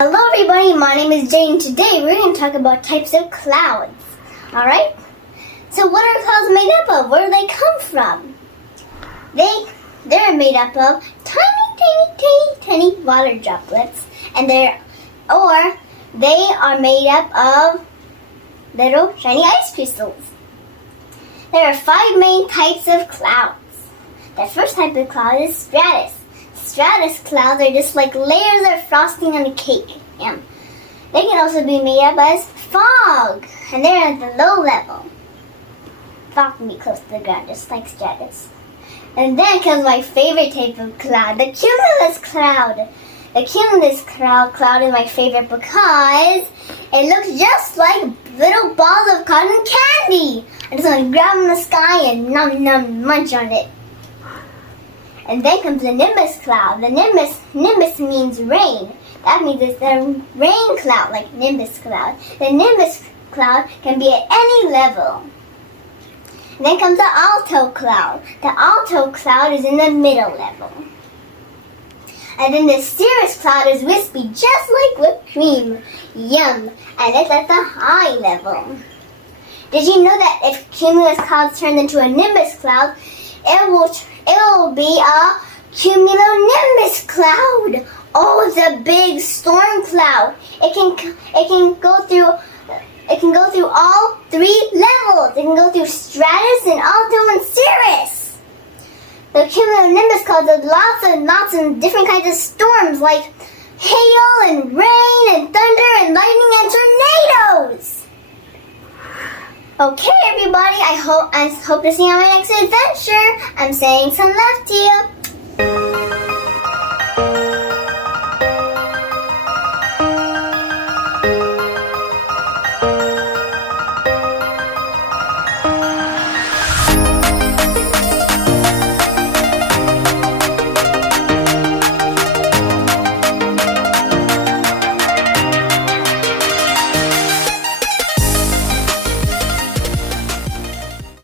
Hello everybody, my name is Jaedin. Today we're going to talk about types of clouds. Alright? So what are clouds made up of? Where do they come from? They're made up of tiny water droplets. And they are made up of little shiny ice crystals. There are 5 main types of clouds. The first type of cloud is stratus. Stratus clouds are just like layers of frosting on a cake. Yeah. They can also be made up as fog, and they're at the low level. Fog can be close to the ground, just like stratus. And then comes my favorite type of cloud, the cumulus cloud. The cumulus cloud is my favorite because it looks just like little balls of cotton candy. I just want to grab them in the sky and munch on it. And then comes the nimbus cloud. The nimbus means rain. That means it's a rain cloud, like nimbus cloud. The nimbus cloud can be at any level. And then comes the alto cloud. The alto cloud is in the middle level. And then the cirrus cloud is wispy, just like whipped cream. Yum! And it's at the high level. Did you know that if cumulus clouds turn into a nimbus cloud, it will be a cumulonimbus cloud. Oh, it's a big storm cloud. It can go through all 3 levels. It can go through stratus and alto and cirrus. The cumulonimbus clouds have lots of different kinds of storms like hail and rain and thunder and lightning and tornadoes. Okay, everybody, I hope to see you on my next adventure. I'm saying some love to you.